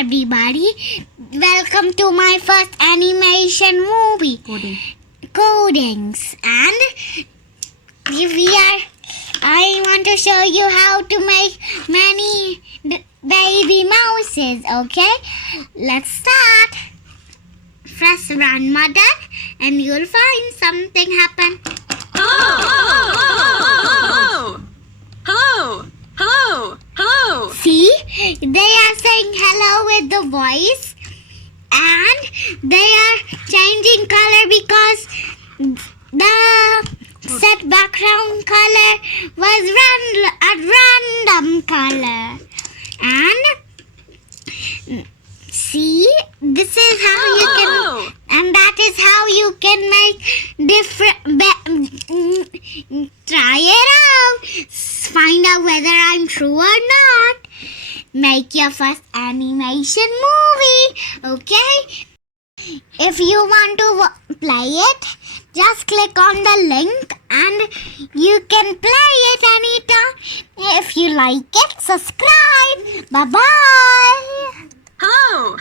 everybody. Welcome to my first animation movie, Codings. And I want to show you how to make many baby mouses, okay? Let's start. Press run button and you'll find something happen. Hello. See, they are saying hello with the voice, and they are changing color because the set background color was a random color. And see, this is how you can, and that is how you can make different. Try it out. Find out whether I'm true or not. Make your first animation movie, okay? If you want to play it, just click on the link and you can play it anytime. If you like it, subscribe. Bye-bye. Hello.